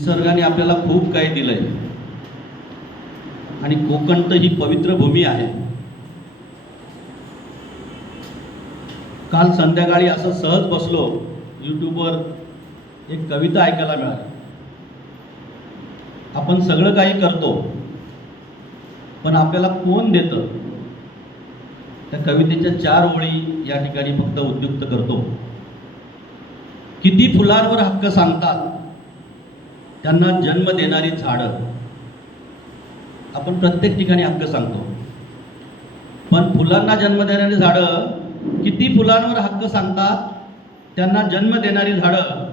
निसर्गाने आपल्याला खूप काही दिलंय आणि कोकण तर ही पवित्र भूमी आहे. काल संध्याकाळी असं सहज बसलो, यूट्यूबवर एक कविता ऐकायला मिळाली. आपण सगळं काही करतो, पण आपल्याला कोण देतं? त्या कवितेच्या 4 ओळी या ठिकाणी फक्त उद्युक्त करतो. किती फुलांवर हक्क सांगतात, त्यांना जन्म देणारी झाडं. आपण प्रत्येक ठिकाणी हक्क सांगतो, पण फुलांना जन्म देणारी झाडं, किती फुलांवर हक्क सांगतात, त्यांना जन्म देणारी झाडं.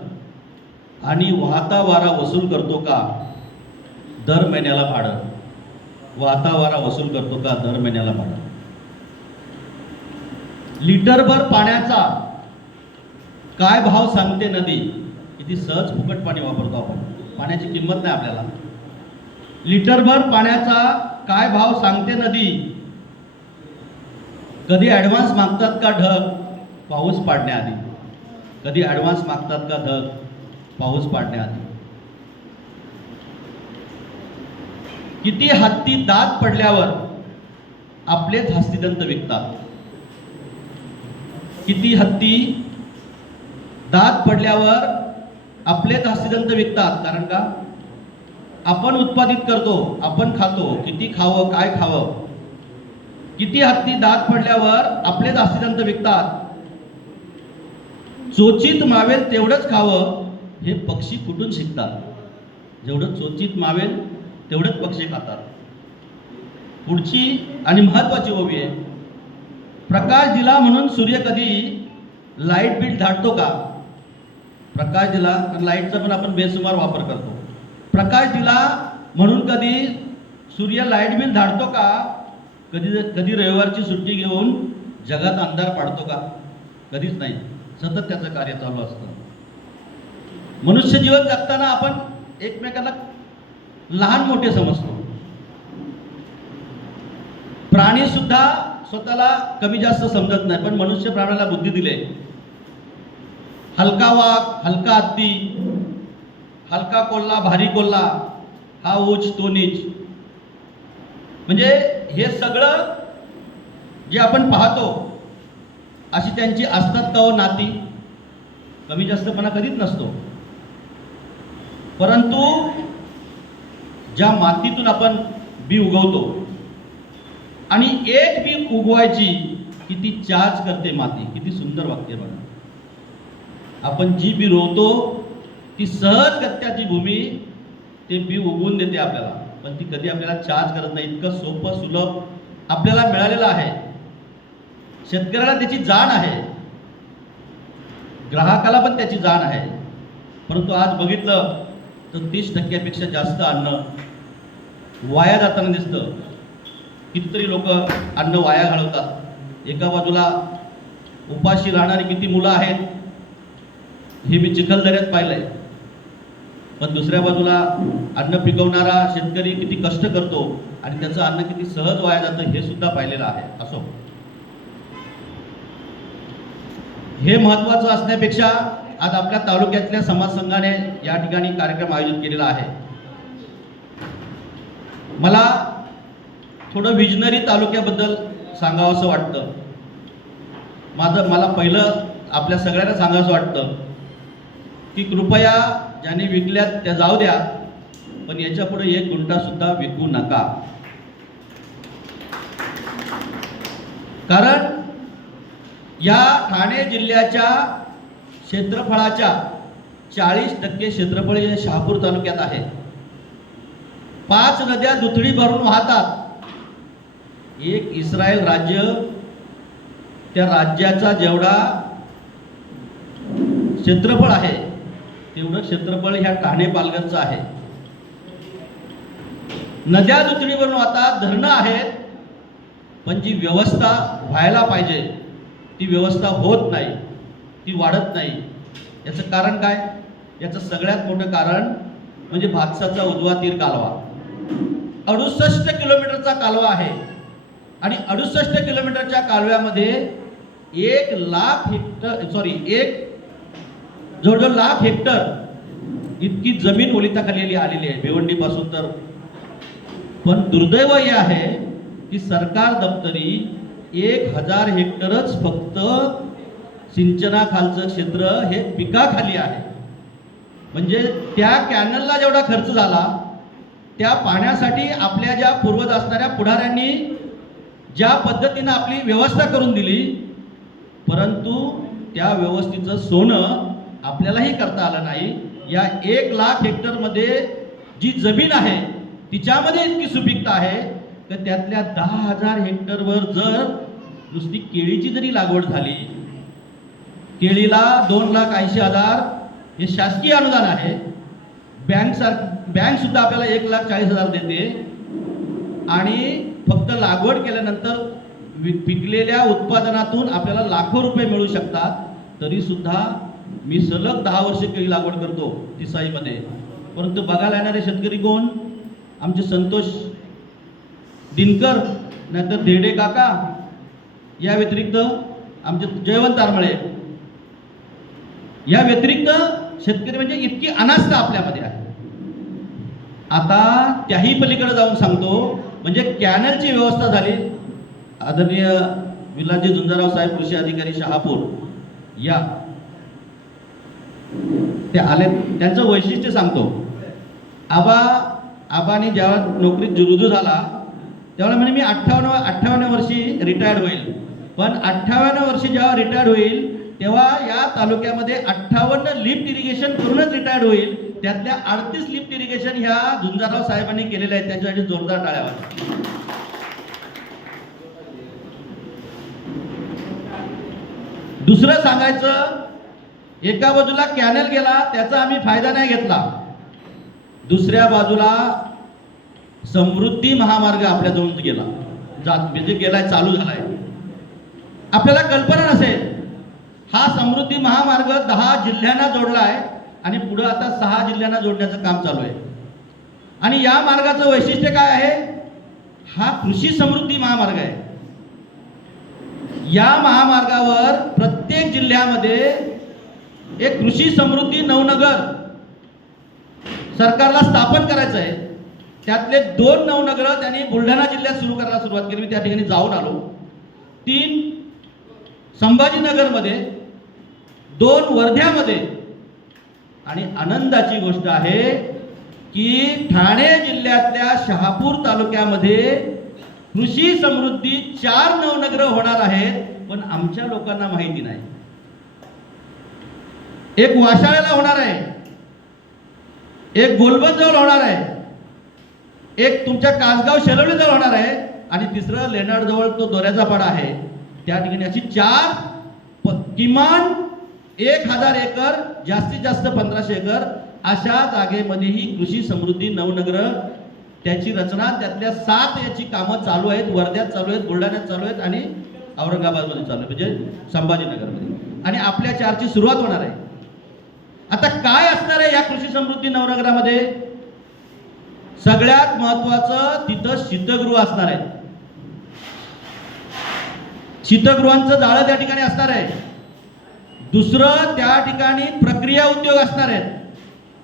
आणि वाहता वारा वसूल करतो का दर महिन्याला भाडं? वाहता वारा वसूल करतो का दर महिन्याला भाडं? लिटरभर पाण्याचा काय भाव सांगते नदी? किती सहज फुकट पाणी वापरतो आपण, पाण्याची किंमत नाही आपल्याला. लिटरभर पाण्याचा काय भाव सांगते नदी? कधी ॲडव्हान्स मागतात का ढग पाऊस पाडण्याआधी? कधी ॲडव्हान्स मागतात का ढग पाऊस पाडण्याआधी? किती हत्ती दात पडल्यावर आपलेच हस्तिदंत विकतात? किती हत्ती दात पडल्यावर आपलेच हस्तिदंत विकतात? कारण का आपण उत्पादित करतो, आपण खातो. किती खावं, काय खावं? किती हत्ती दात पडल्यावर आपलेच हस्तिदंत विकतात. चोचीत मावेल तेवढंच खावं हे पक्षी कुठून शिकतात? जेवढं चोचीत मावेल तेवढंच पक्षी खातात. पुढची आणि महत्वाची ओवी आहे, प्रकाश दिला म्हणून सूर्य कधी लाईट बिल धाडतो का? प्रकाश दिला, लाईटचा पण आपण बेसुमार वापर करतो. प्रकाश दिला म्हणून कधी सूर्य लाईट बिल धाडतो का? कधी रविवारची सुट्टी घेऊन जगात अंधार पाडतो का? कधीच नाही. सतत त्याचं कार्य चालू असतं. मनुष्य जीवन जगताना आपण एकमेकांना लहान मोठे समजतो. प्राणी सुद्धा स्वतःला कमी जास्त समजत नाही, पण मनुष्य प्राण्याला बुद्धी दिले. हलका वाघ, हलका हत्ती, हलका कोल्हा, भारी कोल्हा, हा उच्च तो नीच. म्हणजे हे सगळं जे आपण पाहतो, अशी त्यांची असतात का हो नाती? कमी जास्तपणा कधीच नसतो. परंतु ज्या मातीतून आपण बी उगवतो, आणि एक बी उगवायची किती चार्ज करते माती. किती सुंदर वाक्य बघा. आपण जी बी रोवतो ती सहजगत्या ती भूमी ते बी उगवून देते आपल्याला, पण ती कधी आपल्याला चार्ज करत नाही. इतकं सोपं सुलभ आपल्याला मिळालेलं आहे. शेतकऱ्याला त्याची जाण आहे, ग्राहकाला पण त्याची जाण आहे. परंतु आज बघितलं तर 30% जास्त अन्न वाया जाताना दिसतं. कितीतरी लोक अन्न वाया घालवतात. एका बाजूला उपाशी राहणारी किती मुलं आहेत हे मी चिखलदऱ्यात पाहिलंय, पण दुसऱ्या बाजूला अन्न पिकवणारा शेतकरी किती कष्ट करतो आणि त्याचं अन्न किती सहज वाया जातं हे सुद्धा पाहिलेलं आहे. असो, हे महत्त्वाचं असण्यापेक्षा आज आपल्या तालुक्यातल्या समाज संघाने या ठिकाणी कार्यक्रम आयोजित केलेला आहे. मला थोडं विजनरी तालुक्याबद्दल सांगावंसं वाटतं. मला पहिलं आपल्या सगळ्यांना सांगावंसं वाटतं की कृपया ज्यांनी विकल्यात त्या जाऊ द्या, पण याच्या पुढे 1 गुंठा सुद्धा विकू नका. कारण या ठाणे जिल्ह्याच्या क्षेत्रफळाच्या 40% क्षेत्रफळ हे शहापूर तालुक्यात आहे. 5 नद्या दुथडी भरून वाहतात. एक इस्रायल राज्य, त्या राज्याचा जेवढा क्षेत्रफळ आहे तेवढं क्षेत्रफळ ह्या ठाणे पालघरचं आहे. नद्या दुथडी भरून वाहतात, धरणं आहेत, पण जी व्यवस्था व्हायला पाहिजे ती व्यवस्था होत नाही, ती वाढत नाही. याचं कारण काय? याचं सगळ्यात मोठं कारण म्हणजे भातसाचा उजवा तीर कालवा. 68 किलोमीटरचा कालवा आहे आणि 68 किलोमीटरच्या कालव्यामध्ये 1 लाख हेक्टर जवळजवळ लाख हेक्टर इतकी जमीन ओलिताखाली आलेली आहे भिवंडीपासून तर. पण दुर्दैव हे आहे की सरकार दप्तरी 1000 हेक्टरच फक्त सिंचनाखालचं क्षेत्र हे पिकाखाली आहे. म्हणजे त्या कॅनलला जेवढा खर्च झाला त्या पाण्यासाठी आपल्या ज्या पूर्वज असणाऱ्या पुढाऱ्यांनी ज्या पद्धतीनं आपली व्यवस्था करून दिली, परंतु त्या व्यवस्थेचं सोनं आपल्यालाही करता आलं नाही. या 1,00,000 हेक्टरमध्ये जी जमीन आहे तिच्यामध्ये इतकी सुपीकता आहे तर त्यातल्या 10,000 हेक्टरवर जर नुसती केळीची जरी लागवड झाली, केळीला 2,80,000 हे शासकीय अनुदान आहे. बँक सुद्धा आपल्याला 1,40,000 देते आणि फक्त लागवड केल्यानंतर पिकलेल्या उत्पादनातून आपल्याला लाखो रुपये मिळू शकतात. तरी सुद्धा मी सलग 10 वर्ष केळी लागवड करतो तिसाईमध्ये. परंतु बघायला येणारे शेतकरी कोण? आमचे संतोष दिनकर, नाहीतर धेडे काका, या व्यतिरिक्त आमचे जयवंत आरमळे, या व्यतिरिक्त शेतकरी म्हणजे इतकी अनास्था आपल्यामध्ये आहे. आता त्याही पलीकडे जाऊन सांगतो, म्हणजे कॅनलची व्यवस्था झाली. आदरणीय विलासजी झुंजारराव साहेब कृषी अधिकारी शहापूर या ते आले, त्यांचं वैशिष्ट्य सांगतो. आबानी जेव्हा नोकरीत रुजू झाला त्यावेळेला म्हणे मी 58व्या वर्षी रिटायर्ड होईल. पण 58व्या वर्षी जेव्हा रिटायर्ड होईल तेव्हा या तालुक्यामध्ये 58 लिफ्ट इरिगेशन करूनच रिटायर्ड होईल. त्यातल्या 38 लिफ्ट इरिगेशन ह्या झुंजारराव साहेबांनी केलेल्या आहेत. त्यांच्यासाठी जोरदार टाळ्या वाजवा. दुसरं सांगायचं, एका बाजूला कॅनल गेला त्याचा आम्ही फायदा नाही घेतला, दुसऱ्या बाजूला समृद्धी महामार्ग आपल्या जवळ गेला, म्हणजे गेलाय, चालू झालाय. आपल्याला कल्पना नसेल, हा समृद्धी महामार्ग 10 जिल्ह्यांना जोडला आहे आणि पुढे आता 6 जिल्ह्यांना जोडण्याचं काम चालू आहे. आणि या मार्गाचं वैशिष्ट्य काय आहे? हा कृषी समृद्धी महामार्ग आहे. या महामार्गावर प्रत्येक जिल्ह्यामध्ये एक कृषी समृद्धी नवनगर सरकारला स्थापन करायचं आहे. त्यातले 2 नवनगर त्यांनी बुलढाणा जिल्ह्यात सुरू करायला सुरुवात केली. मी त्या ठिकाणी जाऊन आलो. 3 संभाजीनगरमध्ये, 2 वर्ध्यामध्ये, आणि आनंदाची गोष्ट आहे की ठाणे जिल्ह्यातल्या शहापूर तालुक्यामध्ये कृषी समृद्धी 4 नवनगर होणार आहेत. पण आमच्या लोकांना माहिती नाही. एक वाशाळ्याला होणार आहे, एक गोलबंदजवळ होणार आहे, एक तुमच्या कासगाव शेलवली जवळ होणार आहे, आणि तिसरं लेनाड जवळ तो दोऱ्याचा पाडा आहे. त्या ठिकाणी अशी 4 किमान 1000 एकर, जास्तीत जास्त 1500 एकर अशा जागेमध्ये ही कृषी समृद्धी नवनगर, त्याची रचना, त्यातल्या 7 याची कामं चालू आहेत. वर्ध्यात चालू आहेत, बुलढाण्यात चालू आहेत आणि औरंगाबादमध्ये चालू आहे, म्हणजे संभाजीनगरमध्ये. आणि आपल्या 4ची सुरुवात होणार आहे. आता काय असणार आहे या कृषी समृद्धी नवनगरामध्ये? सगळ्यात महत्वाचं, तिथं शीतगृह असणार आहे. शीतगृहांचं जाळं त्या ठिकाणी असणार आहे. दुसरं, त्या ठिकाणी प्रक्रिया उद्योग असणार आहेत.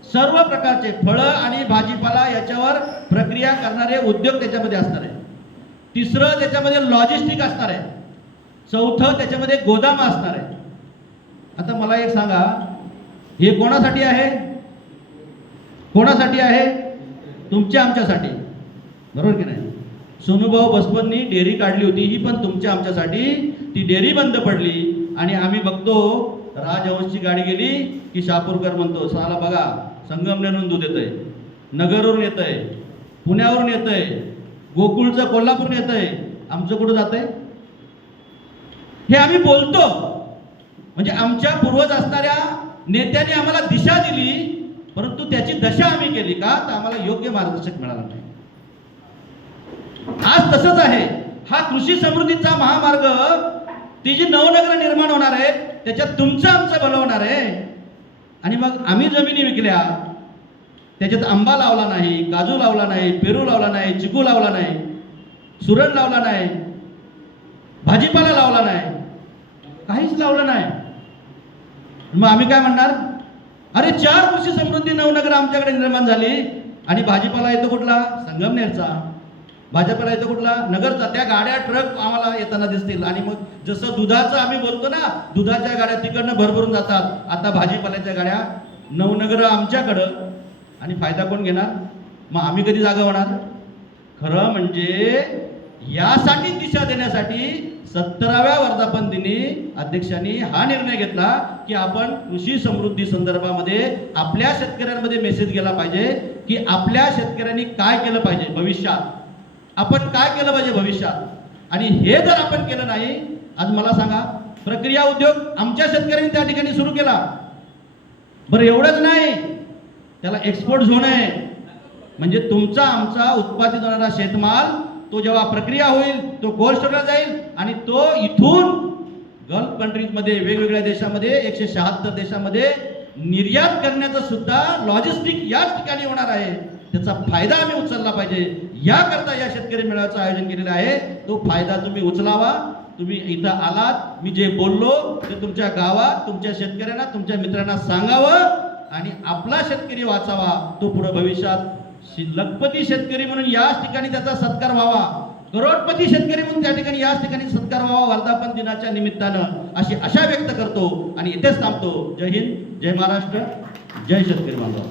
सर्व प्रकारचे फळं आणि भाजीपाला याच्यावर प्रक्रिया करणारे उद्योग त्याच्यामध्ये असणार आहे. तिसरं, त्याच्यामध्ये लॉजिस्टिक असणार आहे. चौथं, त्याच्यामध्ये गोदाम असणार आहे. आता मला एक सांगा, हे कोणासाठी आहे? कोणासाठी आहे? तुमच्या आमच्यासाठी, बरोबर की नाही? सोनूभाऊ बसपननी डेअरी काढली होती, ही पण तुमच्या आमच्यासाठी. ती डेअरी बंद पडली आणि आम्ही बघतो राजहंसची गाडी गेली की शहापूरकर म्हणतो, साला बघा संगमनेरहून दूध येतंय, नगरवरून येतंय, पुण्यावरून येतंय, गोकुळचं कोल्हापूरून येतंय, आमचं कुठं जातंय? हे आम्ही बोलतो. म्हणजे आमच्या पूर्वज असणाऱ्या नेत्यांनी आम्हाला दिशा दिली, परंतु त्याची दशा आम्ही केली का? तर आम्हाला योग्य मार्गदर्शक मिळाला नाही. आज तसंच आहे. हा कृषी समृद्धीचा महामार्ग, ती जी नवनगर निर्माण होणार आहे त्याच्यात तुमचं आमचं भलं होणार आहे. आणि मग आम्ही जमिनी विकल्या, त्याच्यात आंबा लावला नाही, काजू लावला नाही, पेरू लावला नाही, चिकू लावला नाही, सुरण लावला नाही, भाजीपाला लावला नाही, काहीच लावलं नाही. मग आम्ही काय म्हणणार? अरे 4 कृषी समृद्धी नवनगर आमच्याकडे निर्माण झाली आणि भाजीपाला येतो कुठला? संगमनेरचा. भाजीपाला येतो कुठला? नगरचा. त्या गाड्या ट्रक आम्हाला येताना दिसतील. आणि मग जसं दुधाचं आम्ही बोलतो ना, दुधाच्या गाड्या तिकडनं भरभरून जातात, आता भाजीपाल्याच्या गाड्या नवनगर आमच्याकडं. आणि फायदा कोण घेणार? मग आम्ही कधी जागा होणार? खरं म्हणजे यासाठी दिशा देण्यासाठी 17व्या वर्धापन दिनी अध्यक्षांनी हा निर्णय घेतला की आपण कृषी समृद्धी संदर्भामध्ये आपल्या शेतकऱ्यांमध्ये मेसेज गेला पाहिजे की आपल्या शेतकऱ्यांनी काय केलं पाहिजे भविष्यात, आपण काय केलं पाहिजे भविष्यात. आणि हे जर आपण केलं नाही, आज मला सांगा, प्रक्रिया उद्योग आमच्या शेतकऱ्यांनी त्या ठिकाणी सुरू केला. बरं एवढंच नाही, त्याला एक्सपोर्ट झोन आहे. म्हणजे तुमचा आमचा उत्पादित होणारा शेतमाल तो जेव्हा प्रक्रिया होईल, तो कोल्ड स्टोरेजला जाईल आणि तो इथून गल्फ कंट्रीजमध्ये, वेगवेगळ्या देशामध्ये, 176 देशामध्ये निर्यात करण्याचं सुद्धा लॉजिस्टिक याच ठिकाणी होणार आहे. त्याचा फायदा आम्ही उचलला पाहिजे. याकरता या शेतकरी मेळाव्याचं आयोजन केलेलं आहे. तो फायदा तुम्ही उचलावा. तुम्ही इथं आलात, मी जे बोललो ते तुमच्या गावात, तुमच्या शेतकऱ्यांना, तुमच्या मित्रांना सांगावं आणि आपला शेतकरी वाचावा. तो पुढे भविष्यात लखपती शेतकरी म्हणून याच ठिकाणी त्याचा सत्कार व्हावा, करोडपती शेतकरी म्हणून त्या ठिकाणी याच ठिकाणी सत्कार व्हावा वर्धापन दिनाच्या निमित्तानं, अशी आशा व्यक्त करतो आणि इथेच थांबतो. जय हिंद, जय महाराष्ट्र, जय शेतकरी बांधव.